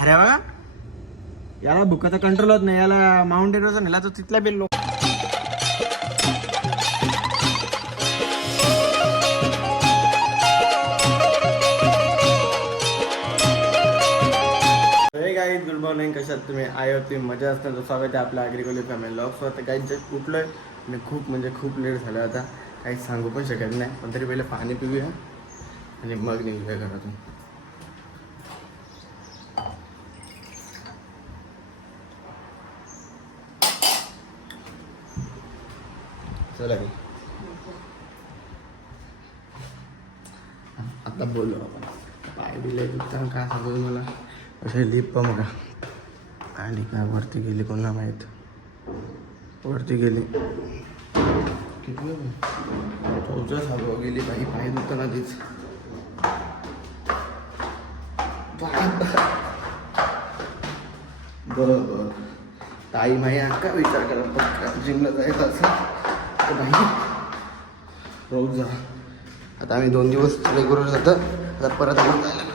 अरे बघा याला भुकाचा कंट्रोल होत नाही. याला माउंट एव्हरेस्ट नेला तर तिथला बिल लोक हे काही गुड मॉर्निंग कशात तुम्ही? आय होप तुम्ही मजा असणार स्वागत आहे आपल्या अग्रिकोली फॅमिली लॉग तर काही जस्ट उठलोय आणि खूप म्हणजे खूप लेट झालं आता. काही सांगू पण शकत नाही. पण तरी पहिले पाणी पिऊया आणि मग निघूया घरातून. चला की. आता बोलू आपण. पाय दिले दुखता काय सांगू मला असे लिप बघा आणि काय वरती गेली कोणाला माहीत? वरती गेली. किती चौच्या साबो गेली बाई पाय दुखताना तीच बरं बरं ताई माई काय विचार करा जिमला जायचं असं. रोज जा आता आम्ही दोन दिवस रेग्युलर जातो. आता परत आम्ही जायला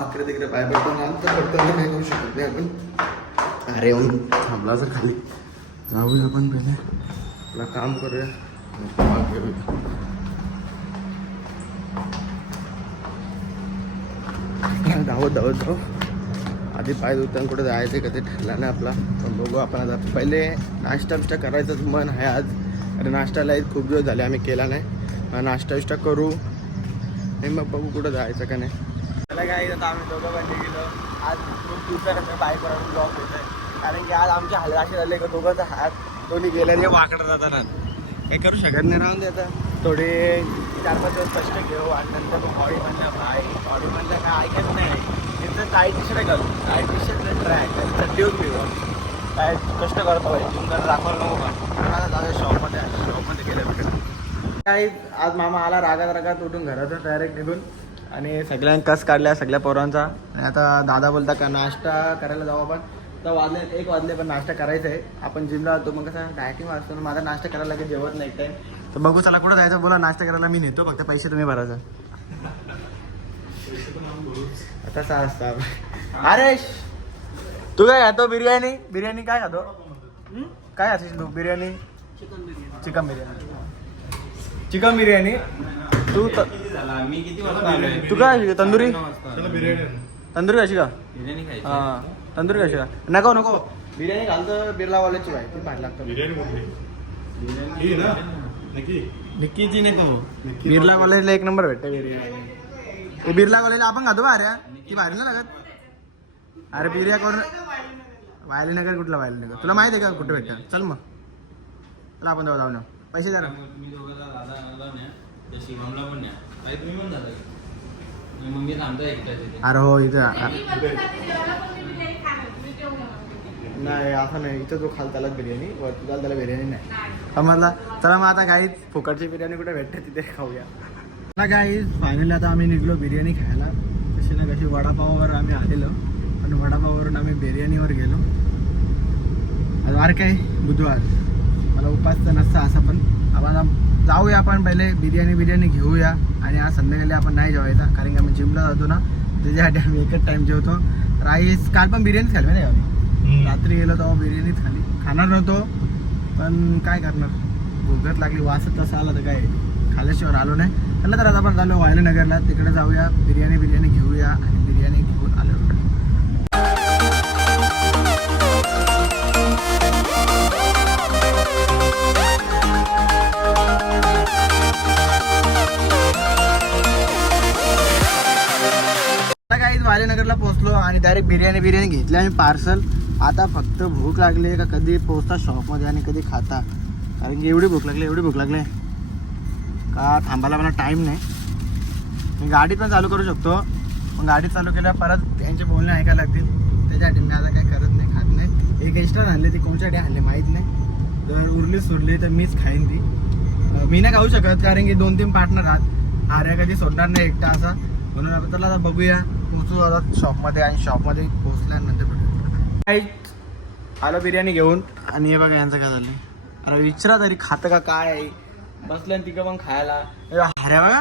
आकडे तिकडे पाय पडतो नंतर पडताना काय करू शकत नाही आपण. अरे येऊन थांबला जर खाली. जाऊया आपण पहिले. आपला काम करूया. धावत धावत जाऊ. आधी पाय दुखताना कुठं जायचं आहे का ते ठरलं नाही आपला. पण बघू आपण आता. पहिले नाश्ता बिष्टा करायचंच मन आहे आज. अरे नाश्त्याला खूप दिवस झाले आम्ही केला नाही. नाश्ता बिष्टा करू. नाही मग बघू कुठं जायचं का नाही. त्याला काय आता आम्ही दोघं पण गेलो आज खूप दिवसानंतर बाईकवर ब्लॉक होत आहे कारण की आज आमच्या हाल झाले का दोघांचा हात दोन्ही गेल्याने वाकडं जाताना हे करू शकत नाही राहून देतं. थोडे चार पाच दिवस कष्ट घेऊ आणि नंतर मग हॉडी म्हणलं बाय हॉडी म्हणलं काय ऐकत नाही. तिथं काय टी शर्ट घालू काय टी शर्ट ट्रॅक त्याचं देऊन घेऊ काय कष्ट करतो पाहिजे तुमचं दाखवायला नको का मला दादा शॉपमध्ये शॉपमध्ये गेलं तिकडे काय आज मामा आला रागात रागात उठून घरातून डायरेक्ट निघून आणि सगळ्यांनी कस काढल्या सगळ्या पोरांचा. आणि आता दादा बोलता का नाश्ता करायला जाऊ आपण. तर वाजले एक वाजले पण नाश्ता करायचा आहे आपण जिमला जातो. मग कसं डायटिंग वाजतो माझा नाश्ता करायला लागेल जेवत नाही टाईम तर बघू चला कुठं जायचं? बोला नाश्ता करायला मी नेतो. फक्त पैसे तुम्ही भरायचं तसा असता अरे तू काय खातो बिर्याणी? बिर्याणी काय खातो? काय खाशील तू? बिर्याणी? चिकन बिर्याणी. चिकन बिर्याणी. तू त- मी किती वाजता आलोय? तू काय? तंदुरी? बिर्याणी तंदुरी कशी का? खायची. हा. तंदुरी कशी का? नको नको. बिर्याणी घालतो बिर्लावाल्याची बाय ती भारी लागतं. बिर्याणी कुठली ही ना? नक्की? निक्कीची नाही तो. बिर्ला कॉलेजला एक नंबर भेटते बिर्याणी. ते बिर्ला कॉलेजला आपण खातो अरे ती भारी ना लागत. अरे बिर्या करून वायलीनगर कुठला वायलीनगर? तुला माहिती आहे का कुठं भेटतं? चल मग. चला आपण जाऊ जाऊ ना. पैसे द्या ना. तुम्ही दोघं दादा आला न्या. त्या शिवमला पण न्या. काही तुम्ही पण दादा आणि मग मी थांबतो एकटा तिथे. अरे हो इथं. नाही. असं नाही. इथं जो खाल त्याला बिर्याणी. वरती त्याला बिर्याणी नाही. समजला? चला मग आता काही फुकटची बिर्याणी कुठे भेटते तिथे खाऊया. ना काही फायनली आता आम्ही निघलो बिर्याणी खायला. कशी ना कशी वडापावावर आम्ही आलेलो. आणि वडापाववरून आम्ही बिर्याणीवर गेलो. आज वार काय? बुधवार. मला उपास तर नसता असं पण. आपण आता जाऊया आपण पहिले बिर्याणी बिर्याणी घेऊया. आणि आज संध्याकाळी आपण नाही जेवायचा कारण की आम्ही जिमला जातो ना. त्याच्यासाठी आम्ही एकच टाइम जेवतो. राईस काल पण बिर्याणीच खाल्ली नाही आम्ही? रात्री गेलो तेव्हा बिर्याणीच खाली खाणार नव्हतो. पण काय करणार? भूकत लागली. वासच तसा आला तर काय? खाल्याशिवाय आलो नाही. चला तर आता आपण चालू वायलनगरला तिकडे जाऊया. बिर्याणी बिर्याणी घेऊया आणि बिर्याणी घेऊन आलो. काही वालेनगरला पोहोचलो आणि डायरेक्ट बिर्याणी बिर्याणी घेतली आम्ही पार्सल आता फक्त भूक लागली का कधी पोहोचता शॉपमध्ये आणि कधी खाता? कारण की एवढी भूक लागली एवढी भूक लागली का थांबायला मला टाईम नाही. मी गाडी पण चालू करू शकतो. पण गाडी चालू केल्यावर परत त्यांचे बोलणे ऐकायला लागतील. त्याच्यासाठी मी आता काही करत नाही खात नाही. एक एक्स्ट्रा आणले ती कोणच्यासाठी आणले माहीत नाही. जर उरली सोडली तर मीच खाईन ती. मी नाही खाऊ शकत कारण की दोन तीन पार्टनर आहात आर्या कधी सोडणार नाही एकटा असा. म्हणून आपण त्याला आता बघूया. पोचू आता शॉपमध्ये आणि शॉपमध्ये पोचल्यानंतर भेटू. आलो बिर्याणी घेऊन. आणि हे बघा यांचं काय झालं अरे विचारा तरी खातं का काय आहे? बसलं तिकडं पण खायला. अरे बघा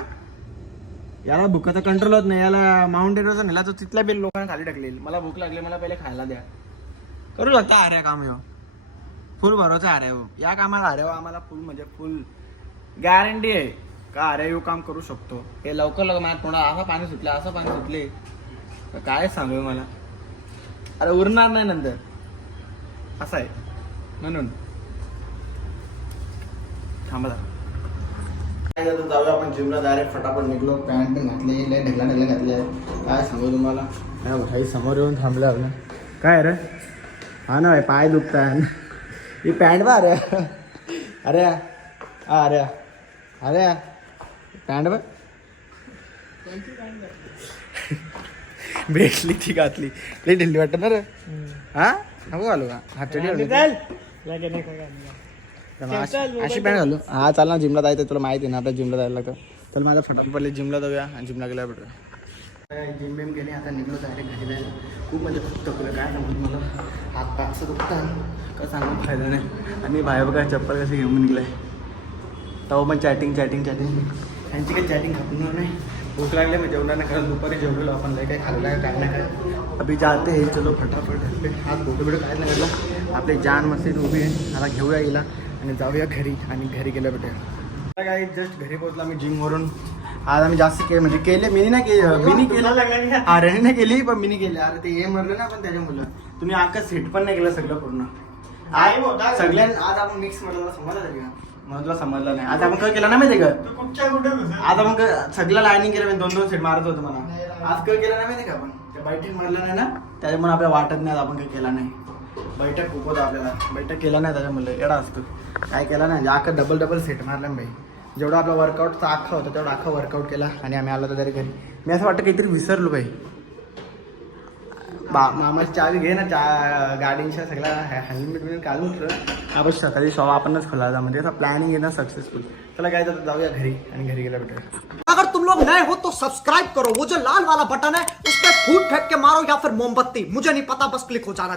याला भुकाचा कंट्रोल होत नाही. याला माउंटेन रोडचा नेला तो तिथल्या बिल लोकांना खाली टाकलेल. मला भूक लागली मला पहिले खायला द्या. करू शकता अरे काम ह्यो फुल भरोसा अरे हो. या कामाला अरे हो. आम्हाला फुल म्हणजे फुल गॅरंटी आहे का अरे येऊ काम करू शकतो. हे लवकर लवकर माझ्या तोंडा असं पाणी सुटलं असं पाणी सुटले. तर काय सांगू मला? अरे उरणार नाही नंतर. असं आहे. म्हणून. थांबा जाऊया आपण जिमला डायरेक्ट फटाफट निघलो. पॅन्ट घातली लय ढगला ढगला घातली. काय सांगू तुम्हाला? हा भाई समोर येऊन थांबलं आपलं काय रे? हा ना भाई पाय दुखताय. ही पॅन्ट बा अरे. अरे हा अरे. अरे पॅन्ट बघ भेटली ती घातली. लई ढिल्ली वाटत ना रे. हा? नको घालू का मग अशी पॅन्ट घालू हा चाल ना जिमला जायचं तुला माहिती आहे ना आता जिमला जायला लागतं. चल माझा फटाफट पहिले जिमला जाऊया आणि जिमला गेल्या भेटूया. जिम बिम केली आता निघलो डायरेक्ट घरी जायला. खूप म्हणजे खूप थकलं. काय सांगू तुम्हाला? हात पाय असं दुखतात. काय सांगून फायदा नाही. आणि बाहेर बघा चप्पल कशी घेऊन निघलाय. तेव्हा पण चॅटिंग चॅटिंग चॅटिंग त्यांची काही चॅटिंग खपणार नाही. भूक लागली मी जेवणार नाही कारण दुपारी जेवलेलो. आपण लय काही खाल्लं आहे काय नाही काय अभि जाते हे चलो फटाफट. हात बोटे बिटे काय नाही आपली जान मस्तीत उभी आहे. आता घेऊया गेला आणि जाऊया घरी आणि घरी गेलं बेटे काय जस्ट घरी पोहोचला मी जिमवरून आज आम्ही जास्त केले म्हणजे केले मी नाही केले मी केलं. अरे नाही केली पण मी केली. अरे ते हे म्हणलं ना पण त्याच्या मुलं. तुम्ही अख्खा सेट पण नाही केलं सगळं पूर्ण. आज सगळ्या आज आपण मिक्स म्हटलं समजलं तरी का? मला तुला समजलं नाही. आज आपण काय केलं ना माहिती का? आज आपण क- सगळं लाईनिंग केलं मी दोन दोन सेट मारत होतो मला आज काय केलं नाही माहिती का आपण? ते बैठक मारलं नाही ना त्याच्यामुळे आपल्याला वाटत नाही आज आपण काही केला नाही. बैठक खूप होतं आपल्याला. बैठक केला नाही त्याच्यामुळे एवढा असतो. काय केला नाही अख्खा डबल डबल सेट मारला बाई. जेवढा आपला वर्कआउटचा अख्खा होता तेवढा अख्खा वर्कआउट केला आणि आम्ही आलो तर तरी घरी. मी असं वाटतं काहीतरी विसरलो बाई. बा मामाची चावी घे ना चा गाडीच्या सगळ्या हेल्मेट बिल्मेट काढून ठेवलं आपण सकाळी शॉप आपणच खोला जा म्हणजे असं प्लॅनिंग आहे ना सक्सेसफुल चला काय तर जाऊया घरी आणि घरी गेल्या भेटूया. अगर तुम लोग नए हो तो सब्सक्राइब करो। वो जो लाल वाला बटन है उस पर फूट फेंक के मारो या फिर मोमबत्ती। मुझे नहीं पता बस क्लिक हो जाना